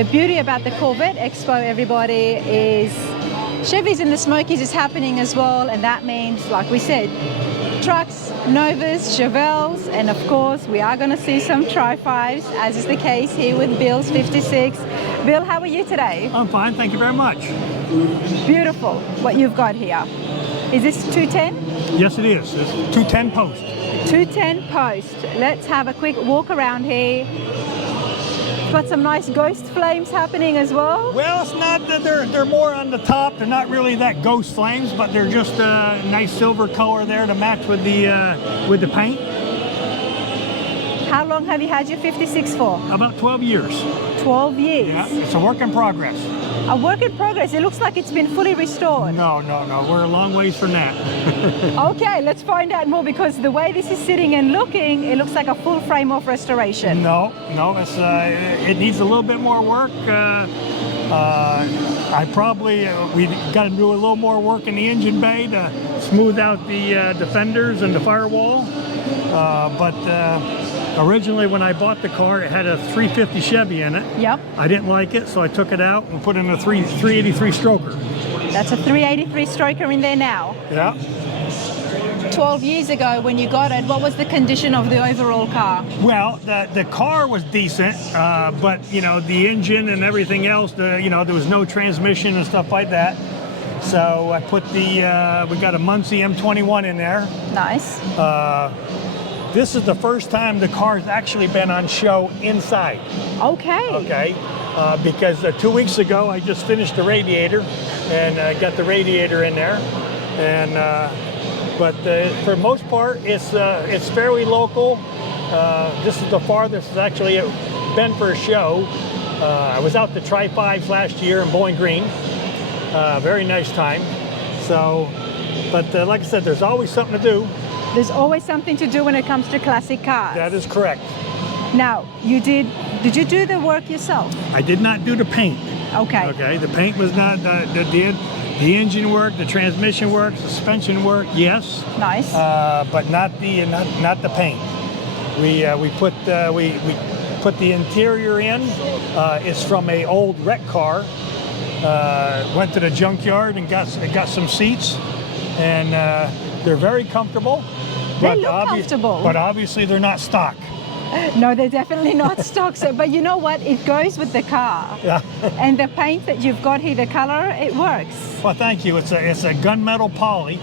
The beauty about the Corvette Expo, everybody, is Chevys and the Smokies is happening as well, and that means, like we said, trucks, Novas, Chevelles, and of course we are going to see some Tri-5s, as is the case here with Bill's 56. Bill, how are you today? I'm fine, thank you very much. Beautiful what you've got here. Is this 210? Yes, it is. It's 210 post. 210 post. Let's have a quick walk around here. Got some nice ghost flames happening as well. Well, it's not that they're more on the top. They're not really that ghost flames, but they're just a nice silver color there to match with the paint. How long have you had your 56 for? About 12 years. 12 years? Yeah, it's a work in progress. A work in progress. It looks like it's been fully restored. No. We're a long ways from that. Okay, let's find out more, because the way this is sitting and looking, it looks like a full frame off restoration. No, it's it needs a little bit more work. We got to do a little more work in the engine bay to smooth out the fenders and the firewall. Originally, when I bought the car, it had a 350 Chevy in it. Yep. I didn't like it, so I took it out and put in a 383 stroker. That's a 383 stroker in there now. Yeah. 12 years ago when you got it, what was the condition of the overall car? Well, the car was decent, but the engine and everything else, there was no transmission and stuff like that. So I put we got a Muncie M21 in there. Nice. This is the first time the car's actually been on show inside. Okay. Because 2 weeks ago I just finished the radiator and got the radiator in there, and but for the most part it's fairly local. This is the farthest it's actually been for a show. I was out to Tri-5s last year in Bowling Green. Very nice time. So, but like I said, there's always something to do. There's always something to do when it comes to classic cars. That is correct. Now, did you do the work yourself? I did not do the paint. Okay. Okay, the paint was not, the engine work, the transmission work, suspension work, yes. Nice. But not the paint. We put the interior in. It's from an old wreck car. Went to the junkyard and got some seats, and they're very comfortable. They look comfortable. But obviously they're not stock. No, they're definitely not stock. But you know what? It goes with the car. Yeah. And the paint that you've got here, the color, it works. Well, thank you. It's a gunmetal poly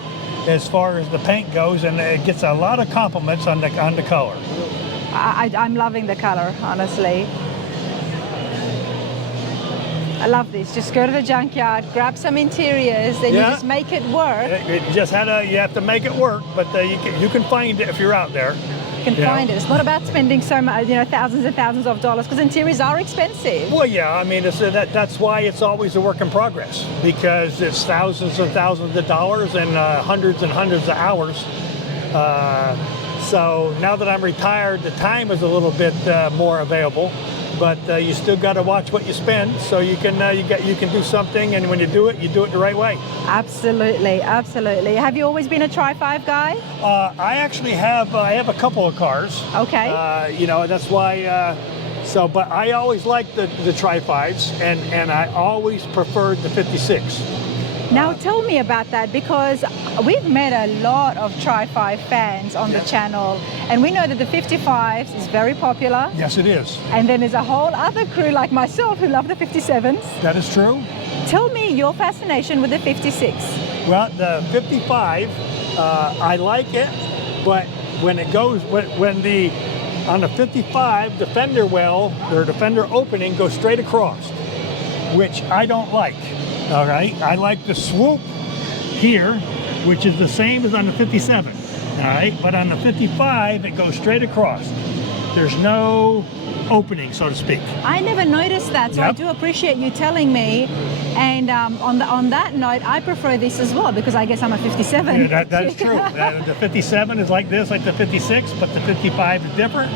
as far as the paint goes, and it gets a lot of compliments on the color. I'm loving the color, honestly. I love this. Just go to the junkyard, grab some interiors, and you just make it work. You have to make it work, but you can find it if you're out there. You can find it. It's not about spending so much, thousands and thousands of dollars, because interiors are expensive. Well, yeah, I mean, that's why it's always a work in progress, because it's thousands and thousands of dollars and hundreds and hundreds of hours. So now that I'm retired, the time is a little bit more available. But you still got to watch what you spend, so you can do something, and when you do it the right way. Absolutely. Have you always been a Tri-5 guy? I actually have. I have a couple of cars. Okay. That's why. But I always liked the Tri-5s, and I always preferred the 56. Now tell me about that, because we've met a lot of Tri-5 fans on the channel, and we know that the 55s is very popular. Yes, it is. And then there's a whole other crew like myself who love the 57s. That is true. Tell me your fascination with the 56. Well, the 55, I like it, but when it goes, on the 55, the fender well, or the fender opening goes straight across, which I don't like. All right, I like the swoop here, which is the same as on the 57. All right, but on the 55, it goes straight across. There's no opening, so to speak. I never noticed that, so I do appreciate you telling me. And on that note, I prefer this as well, because I guess I'm a 57. Yeah, that's true. The 57 is like this, like the 56, but the 55 is different.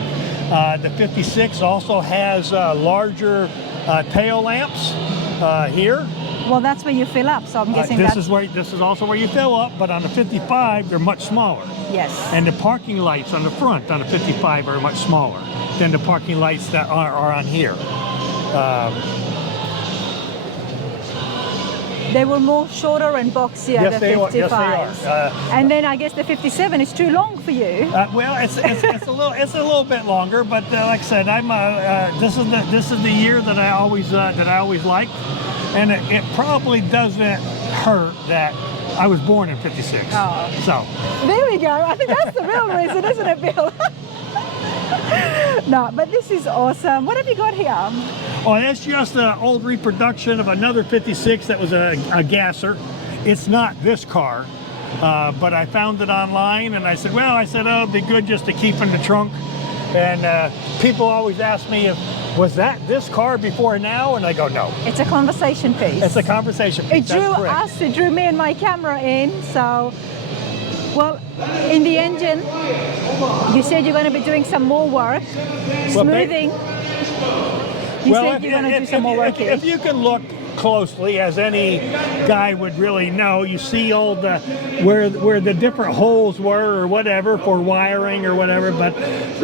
The 56 also has larger tail lamps here. Well, that's where you fill up, so I'm guessing this is also where you fill up, but on the 55 they're much smaller. Yes. And the parking lights on the front on the 55 are much smaller than the parking lights that are on here. They were more shorter and boxier, Yes, the they are. 55s. Yes, they are. And then I guess the 57 is too long for you. Well, it's a little bit longer, but like I said, this is the year that I always liked, and it probably doesn't hurt that I was born in '56. Oh. So There we go. I think that's the real reason, isn't it, Bill? No, but this is awesome. What have you got here? oh, that's just an old reproduction of another '56 that was a gasser. It's not this car, but I found it online, and I said, oh, it'd be good just to keep in the trunk. And people always ask me, was that this car before now? And I go, no. It's a conversation piece. It's a conversation piece. It drew us, it drew me and my camera in, so, well, in the engine, you said you're going to be doing some more work, smoothing. You said you're going to do some more work here. If you can look closely, as any guy would really know, you see all the where the different holes were or whatever for wiring or whatever. But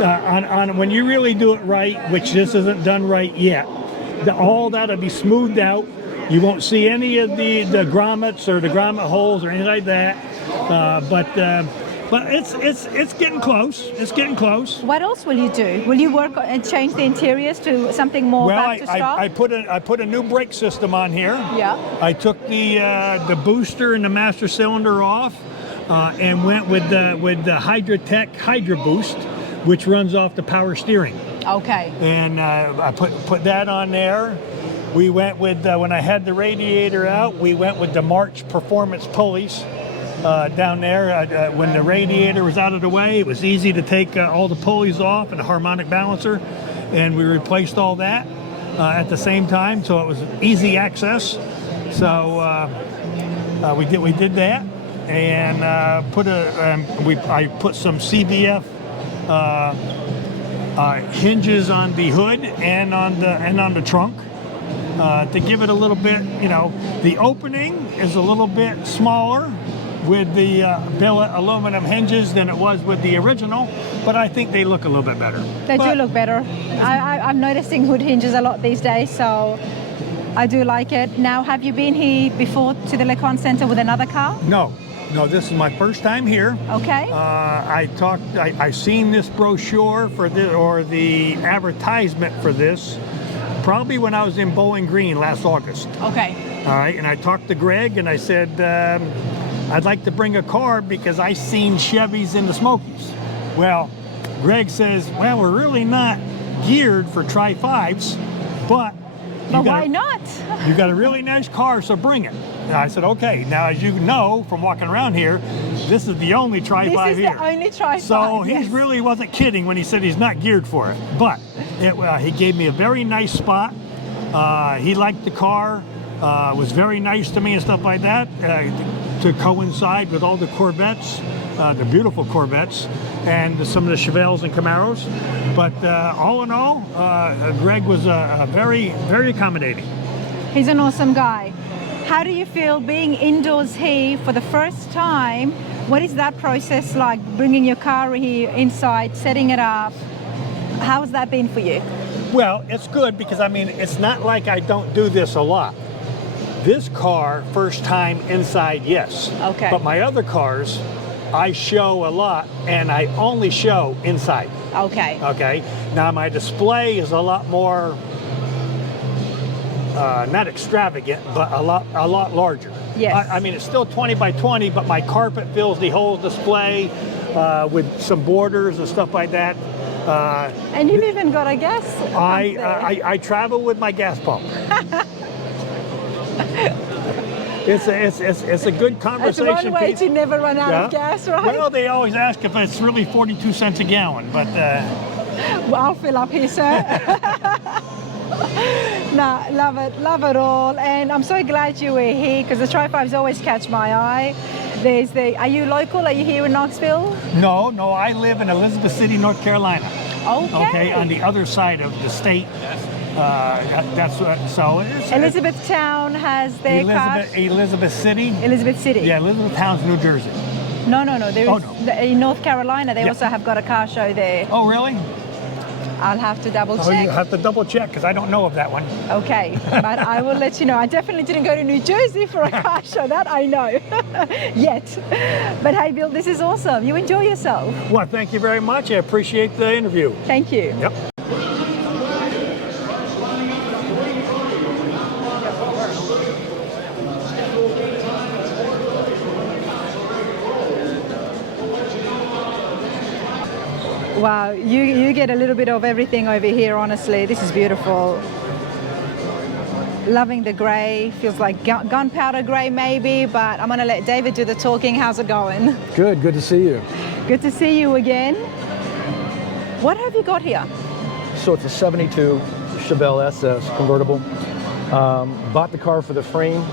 on when you really do it right, which this isn't done right yet, all that'll be smoothed out. You won't see any of the grommets or the grommet holes or anything like that. But it's getting close. It's getting close. What else will you do? Will you work and change the interiors to something more back to stock? I put a new brake system on here. Yeah. I took the booster and the master cylinder off, and went with the Hydratech Hydra Boost, which runs off the power steering. Okay. And I put that on there. We went with when I had the radiator out, we went with the March Performance pulleys. Down there, when the radiator was out of the way, it was easy to take all the pulleys off and the harmonic balancer, and we replaced all that at the same time, so it was easy access. So we did that, and I put some CBF hinges on the hood and on the trunk. To give it a little bit, the opening is a little bit smaller with the billet aluminum hinges than it was with the original, but I think they look a little bit better. They do look better. I'm noticing hood hinges a lot these days, so I do like it. Now, have you been here before to the Conte Centre with another car? No, this is my first time here. Okay. I seen this brochure for this, or the advertisement for this, probably when I was in Bowling Green last August. Okay. All right, and I talked to Greg, and I said, I'd like to bring a car because I seen Chevys in the Smokies. Well, Greg says, well, we're really not geared for Tri-5s, but why not? You got a really nice car, so bring it. And I said, okay. Now, as you know from walking around here, this is the only Tri-5 here. This is the only Tri-5. So he really wasn't kidding when he said he's not geared for it. But he gave me a very nice spot. He liked the car. Was very nice to me and stuff like that, to coincide with all the Corvettes, the beautiful Corvettes, and some of the Chevelles and Camaros. But all in all, Greg was very, very accommodating. He's an awesome guy. How do you feel being indoors here for the first time? What is that process like, bringing your car here inside, setting it up? How has that been for you? Well, it's good because, it's not like I don't do this a lot. This car, first time inside, yes. Okay. But my other cars, I show a lot, and I only show inside. Okay. Okay. Now my display is a lot more, not extravagant, but a lot larger. Yes. It's still 20 by 20, but my carpet fills the whole display with some borders and stuff like that. And you've even got a gas pump there. I travel with my gas pump. It's a good conversation piece. It's one way to never run out of gas, right? Well, they always ask if it's really 42 cents a gallon, but... Well, I'll fill up here, sir. No, love it all. And I'm so glad you were here, because the Tri-5s always catch my eye. Are you local? Are you here in Knoxville? No, I live in Elizabeth City, North Carolina. Okay. On the other side of the state. Elizabethtown has their cars. Elizabeth City? Elizabeth City. Yeah, Elizabethtown's New Jersey. No. In North Carolina, they also have got a car show there. Oh, really? I'll have to double Oh, you check. have to double check because I don't know of that one. Okay, but I will let you know. I definitely didn't go to New Jersey for a car show, that I know, yet. But hey, Bill, this is awesome. You enjoy yourself. Well, thank you very much. I appreciate the interview. Thank you. Yep. Wow, you get a little bit of everything over here, honestly. This is beautiful. Loving the grey. Feels like gunpowder grey maybe, but I'm going to let David do the talking. How's it going? Good to see you. Good to see you again. What have you got here? So it's a 72 Chevelle SS convertible. Bought the car for the frame.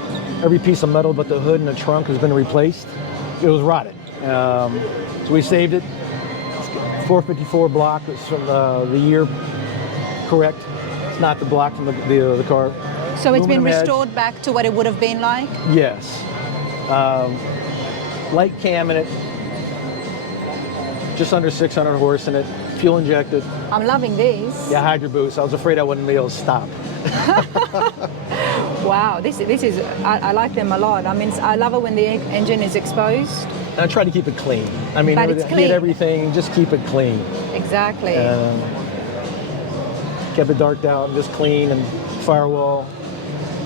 Every piece of metal but the hood and the trunk has been replaced. It was rotted. So we saved it. 454 block. It's from the year correct. It's not the block from the car. So it's been Aluminum restored edge. back to what it would have been like? Yes. Light cam in it. Just under 600 horse in it. Fuel injected. I'm loving these. Yeah, Hydro Boost. I was afraid I wouldn't be able to stop. Wow, this is, I like them a lot. I mean, I love it when the engine is exposed. And I try to keep it clean. I mean, But it's hit clean. everything, just keep it clean. Exactly. Kept it darked out, just clean and firewall.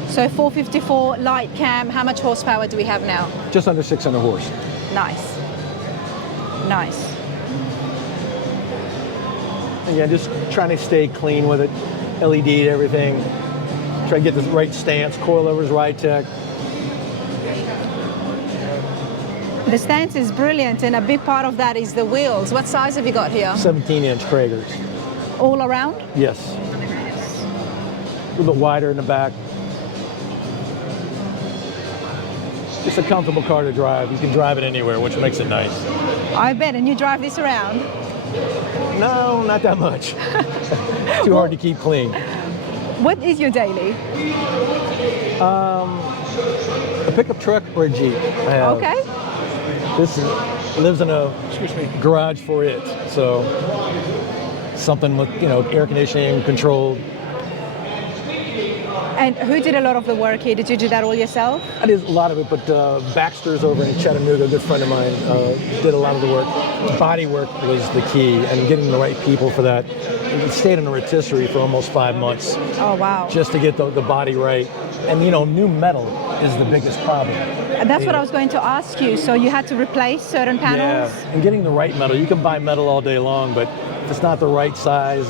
So 454 light cam, how much horsepower do we have now? Just under 600 horse. Nice. Nice. And yeah, just trying to stay clean with it. LED everything. Try to get the right stance, coilovers, ride tech. The stance is brilliant, and a big part of that is the wheels. What size have you got here? 17-inch Kragers. All around? Yes. A little bit wider in the back. Just a comfortable car to drive. You can drive it anywhere, which makes it nice. I bet, and you drive this around? No, not that much. Too hard to keep clean. What is your daily? A pickup truck or a Jeep. I have. Okay. This lives in a garage for it, so something with air conditioning, controlled. And who did a lot of the work here? Did you do that all yourself? I did a lot of it, but Baxter's over in Chattanooga, a good friend of mine, did a lot of the work. Body work was the key, and getting the right people for that. We stayed in a rotisserie for almost 5 months. Oh, wow. Just to get the body right. And new metal is the biggest problem. And that's what I was going to ask you. So you had to replace certain panels? Yeah, and getting the right metal. You can buy metal all day long, but if it's not the right size,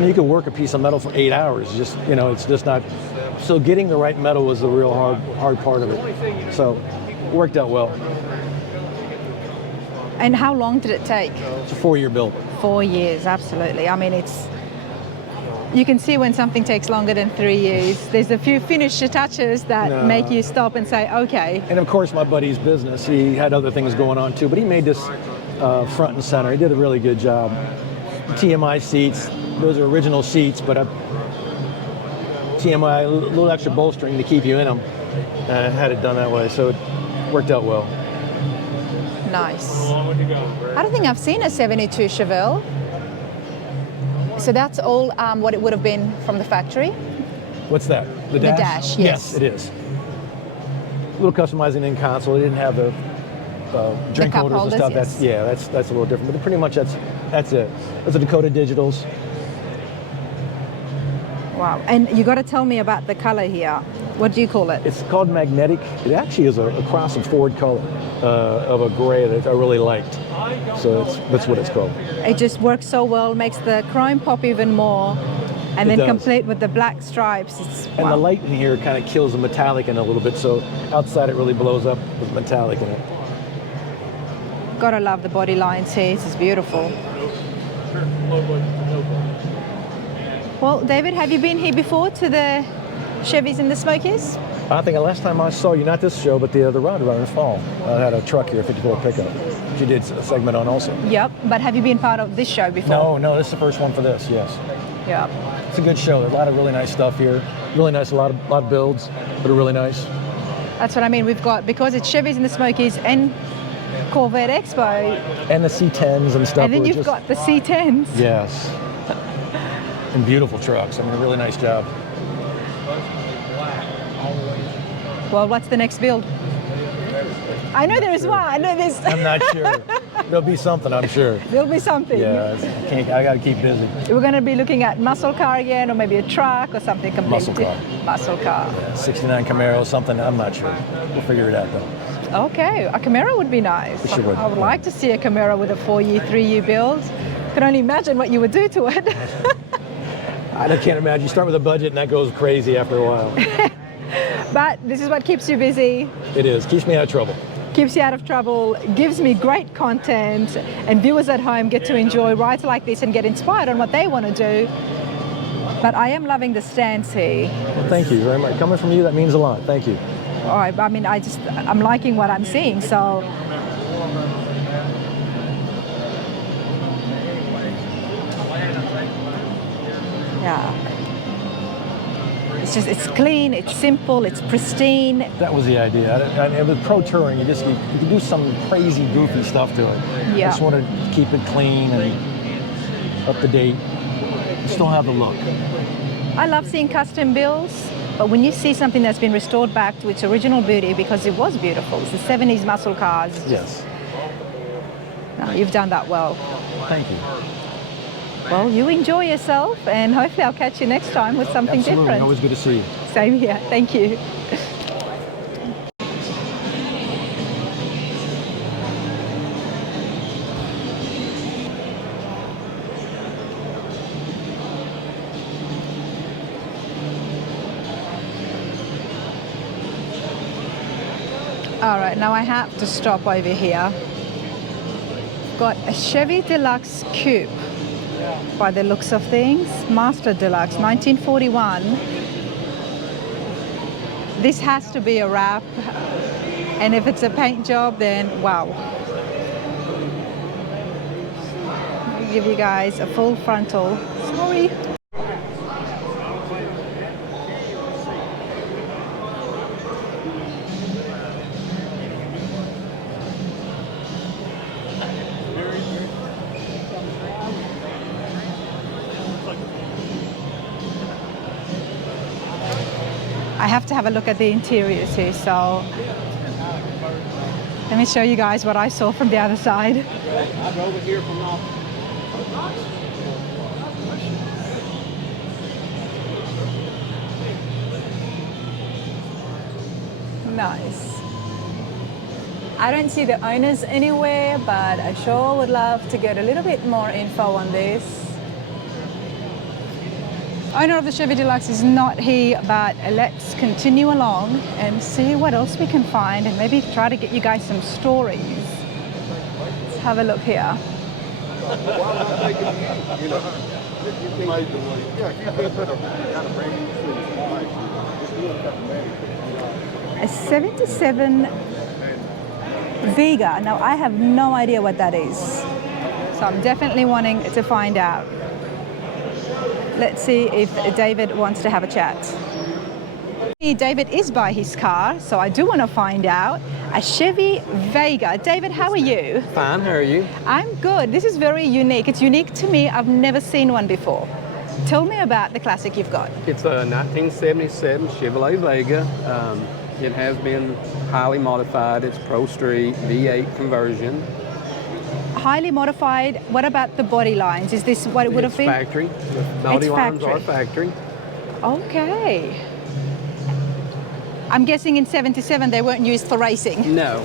you can work a piece of metal for 8 hours. It's just not. So getting the right metal was the real hard part of it. So it worked out well. And how long did it take? It's a 4-year build. 4 years, absolutely. I mean, you can see when something takes longer than 3 years. There's a few finisher touches that make you stop and say, okay. And of course, my buddy's business, he had other things going on too, but he made this front and center. He did a really good job. TMI seats, those are original seats, but TMI, a little extra bolstering to keep you in them. I had it done that way, so it worked out well. Nice. I don't think I've seen a 72 Chevelle. So that's all what it would have been from the factory? What's that? The dash? The dash, yes. Yes, it is. A little customizing in console. It didn't have the drink cup holders and stuff. yes. That's a little different. But pretty much that's it. Those are Dakota Digitals. Wow. And you got to tell me about the color here. What do you call it? It's called Magnetic. It actually is a cross and Ford color of a gray that I really liked. So that's what it's called. It just works so well, makes the chrome pop even more, and then does. complete with the black stripes. And the light in here kind of kills the metallic in it a little bit, so outside it really blows up with metallic in it. Gotta love the body lines here. This is beautiful. Well, David, have you been here before to the Chevys and the Smokies? I think the last time I saw you, not this show, but the roundabout in the fall, I had a truck here, a 54 pickup. You did a segment on also. Yep, but have you been part of this show before? No, this is the first one for this, yes. Yeah. It's a good show. There's a lot of really nice stuff here. Really nice, a lot of builds that are really nice. That's what I mean. We've got, because it's Chevys and the Smokies and Corvette Expo. And the C10s and stuff. And then you've got the C10s. Yes. and beautiful trucks. I mean, a really nice job. Well, what's the next build? I know there is one. I know there's. I'm not sure. There'll be something, I'm sure. There'll be something. Yeah, I got to keep busy. We're going to be looking at muscle car again, or maybe a truck, or something completely Muscle car. different. Muscle car. Yeah, 69 Camaro, something, I'm not sure. We'll figure it out, though. Okay, a Camaro would be nice. Sure would. I would like to see a Camaro with a 4-year, 3-year build. Can only imagine what you would do to it. I can't imagine. You start with a budget and that goes crazy after a while. But this is what keeps you busy, It is. Keeps me out of trouble. keeps you out of trouble, gives me great content, and viewers at home get to enjoy rides like this and get inspired on what they want to do. But I am loving the stance here. Well, thank you very much. Coming from you, that means a lot. Thank you. I mean, I'm liking what I'm seeing, so. Yeah. It's clean, it's simple, it's pristine. That was the idea. And with pro touring, you can do some crazy, goofy stuff to it. Yeah. I just want to keep it clean and up to date. Still have the look. I love seeing custom builds, but when you see something that's been restored back to its original beauty, because it was beautiful, it's the 70s muscle cars. Yes. No, you've done that well. Thank you. Well, you enjoy yourself, and hopefully I'll catch you next time with something Absolutely. different. Always good to see you. Same here. Thank you. All right, now I have to stop over here. Got a Chevy Deluxe Coupe by the looks of things. Master Deluxe, 1941. This has to be a wrap. And if it's a paint job, then wow. Let me give you guys a full frontal. Sorry. I have to have a look at the interiors here, so let me show you guys what I saw from the other side. I drove it here from Nice. I don't see the owners anywhere, but I sure would love to get a little bit more info on this. Owner of the Chevy Deluxe is not here, but let's continue along and see what else we can find and maybe try to get you guys some stories. Let's have a look here. A 77 Vega. Now I have no idea what that is, so I'm definitely wanting to find out. Let's see if David wants to have a chat. David is by his car, so I do want to find out. A Chevy Vega. David, how are you? Fine, how are you? I'm good. This is very unique. It's unique to me. I've never seen one before. Tell me about the classic you've got. It's a 1977 Chevrolet Vega. It has been highly modified. It's Pro Street V8 conversion. Highly modified. What about the body lines? Is this what it would have been? Factory. The body lines are factory. Okay. I'm guessing in 77 they weren't used for racing. No.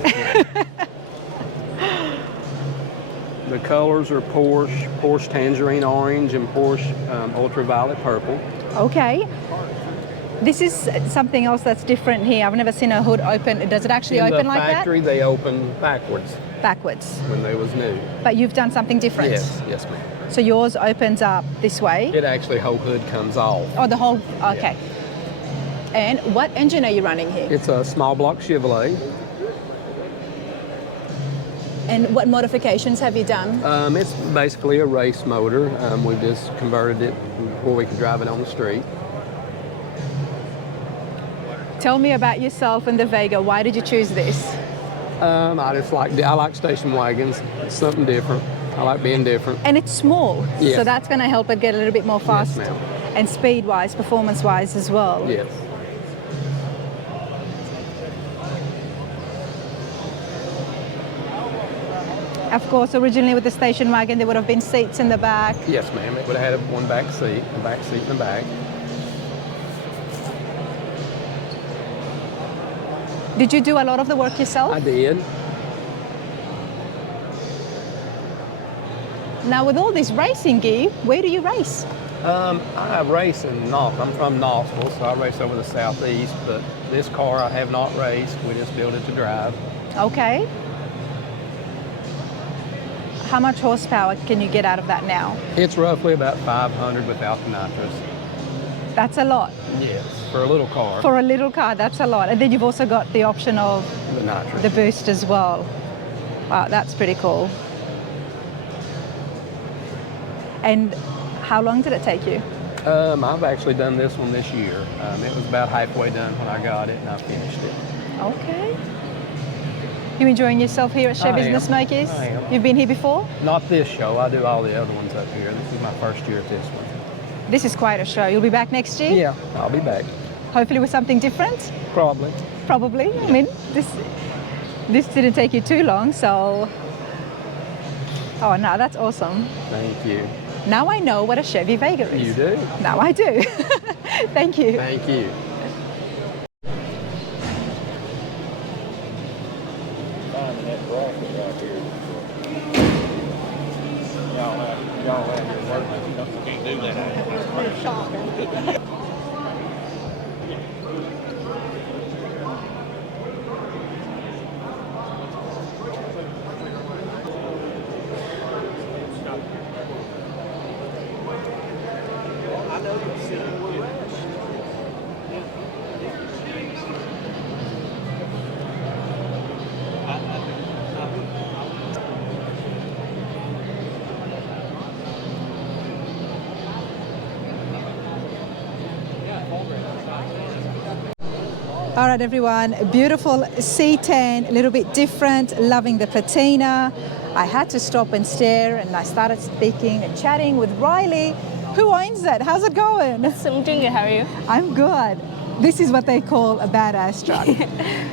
The colors are Porsche Tangerine Orange, and Porsche Ultraviolet Purple. Okay. This is something else that's different here. I've never seen a hood open. Does it actually open like that? In the factory, they open backwards. Backwards. When they was new. But you've done something different? Yes, ma'am. So yours opens up this way? It actually, whole hood comes off. Oh, the whole, okay. Yeah. And what engine are you running here? It's a small block Chevrolet. And what modifications have you done? It's basically a race motor. We just converted it before we could drive it on the street. Tell me about yourself and the Vega. Why did you choose this? I like station wagons. It's something different. I like being different. And it's small, Yes. so that's going to help it get a little bit more fast ma'am. and speed-wise, performance-wise as well. Yes. Of course, originally with the station wagon, there would have been seats in the back. Yes, ma'am. It would have had one back seat, a back seat in the back. Did you do a lot of the work yourself? I did. Now, with all this racing gear, where do you race? I race in Knoxville. I'm from Knoxville, so I race over the southeast, but this car I have not raced. We just built it to drive. Okay. How much horsepower can you get out of that now? It's roughly about 500 without the nitrous. That's a lot. Yes, for a little car. For a little car, that's a lot. And then you've also got the option of the nitrous. the boost as well. Wow, that's pretty cool. And how long did it take you? I've actually done this one this year. It was about halfway done when I got it and I finished it. Okay. You enjoying yourself here at Chevys and the Smokies? I am. You've been here before? Not this show. I do all the other ones up here. This is my first year at this one. This is quite a show. You'll be back next year? Yeah, I'll be back. Hopefully with something different? Probably. Probably. I mean, this didn't take you too long, so... Oh, no, that's awesome. Thank you. Now I know what a Chevy Vega is. You do? Now I do. Thank you. Thank you. All right, everyone, a beautiful C10, a little bit different, loving the patina. I had to stop and stare, and I started speaking and chatting with Riley. Who owns it? How's it going? So I'm doing good, how are you? I'm good. This is what they call a badass truck.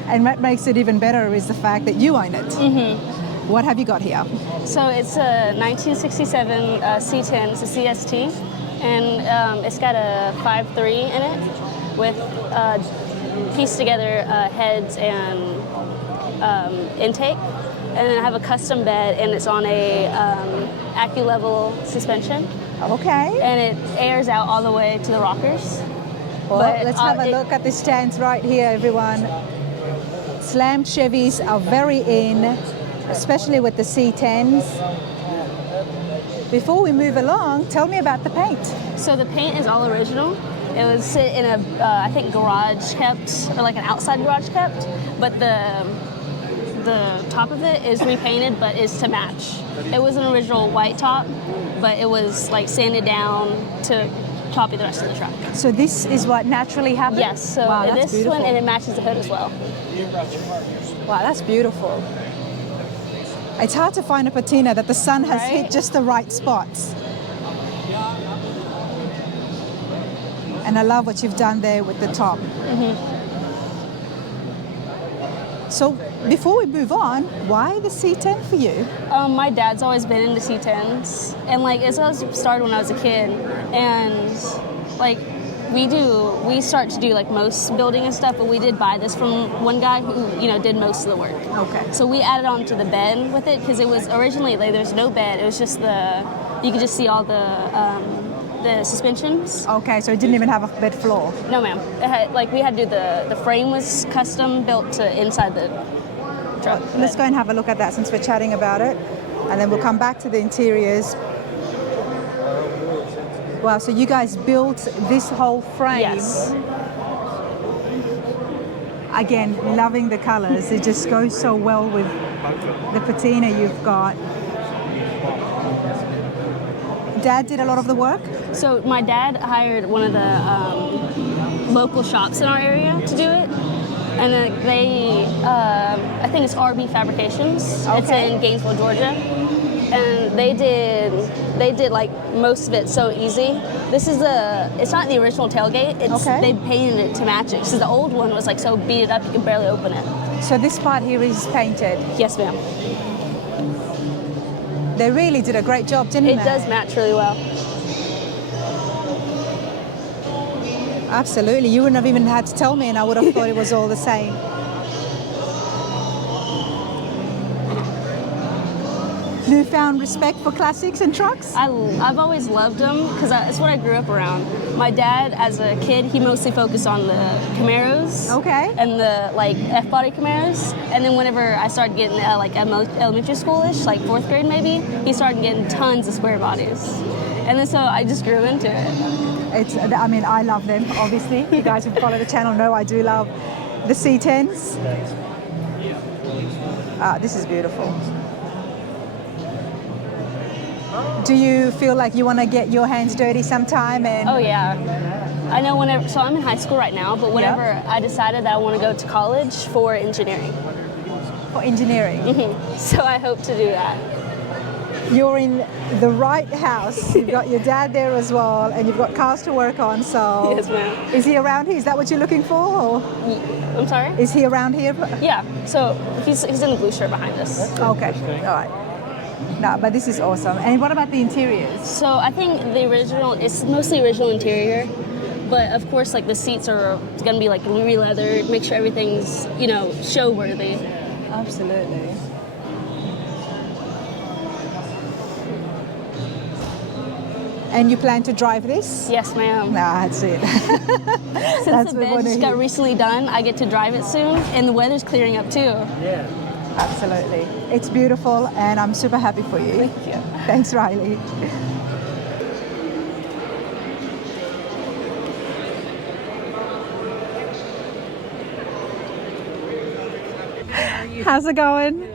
And what makes it even better is the fact that you own it. Mm-hmm. What have you got here? So it's a 1967 C10, it's a CST, and it's got a 5.3 in it with pieced together heads and intake. And then I have a custom bed, and it's on a AccuLevel suspension. Okay. And it airs out all the way to the rockers. Well, But, let's have a look at the stands right here, everyone. Slammed Chevys are very in, especially with the C10s. Before we move along, tell me about the paint. So the paint is all original. It was sit in a, I think, garage kept, or like an outside garage kept, but the top of it is repainted, but is to match. It was an original white top, but it was like sanded down to copy the rest of the truck. So this is what naturally happens? Yes, so wow, that's this beautiful. one, and it matches the hood as well. Wow, that's beautiful. It's hard to find a patina that the sun has hit just the right spots. And I love what you've done there with the top. Mm-hmm. So before we move on, why the C10 for you? My dad's always been into C10s, and like it started when I was a kid, and like we start to do like most building and stuff, but we did buy this from one guy who did most of the work. Okay. So we added on to the bed with it because it was originally like there's no bed. It was just you could just see all the suspensions. Okay, so it didn't even have a bed floor. No, ma'am. It had, we had to do the frame was custom built to inside the truck. Let's go and have a look at that since we're chatting about it, and then we'll come back to the interiors. Wow, so you guys built this whole frame. Yes. Again, loving the colors. It just goes so well with the patina you've got. Dad did a lot of the work? So my dad hired one of the local shops in our area to do it. And then they, I think it's RB Fabrications. Okay. It's in Gainesville, Georgia. and they did like most of it so easy. This is it's not the original tailgate. They painted it to match it. Because the old one was like so beat up you could barely open it. So this part here is painted. Yes, ma'am. They really did a great job, didn't they? It does match really well. Absolutely. You wouldn't have even had to tell me and I would have thought it was all the same. Newfound respect for classics and trucks? I've always loved them because it's what I grew up around. My dad, as a kid, he mostly focused on the Camaros. Okay. And the like F-body Camaros. And then whenever I started getting like elementary schoolish, like 4th grade maybe, he started getting tons of square bodies. And then so I just grew into it. I mean, I love them, obviously. You guys who follow the channel know I do love the C10s. This is beautiful. Do you feel like you want to get your hands dirty sometime? Oh yeah. I know whenever, so I'm in high school right now, but whenever I decided that I want to go to college for engineering. For engineering? Mm-hmm. So I hope to do that. You're in the right house. You've got your dad there as well, and you've got cars to work on, so... Yes, ma'am. Is he around here? Is that what you're looking for? Or? I'm sorry? Is he around here? Yeah, so he's in the blue shirt behind us. Okay, all right. No, but this is awesome. And what about the interiors? So I think the original, it's mostly original interior, but of course, like the seats are gonna be like re-leathered, make sure everything's, you know, show-worthy. Absolutely. And you plan to drive this? Yes, ma'am. Nah, that's it. Since the bed just got recently done, I get to drive it soon, and the weather's clearing up too. Yeah. Absolutely. It's beautiful, and I'm super happy for you. Thank you. Thanks, Riley. How's it going?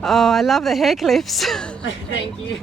Oh, I love the hair clips. Thank you.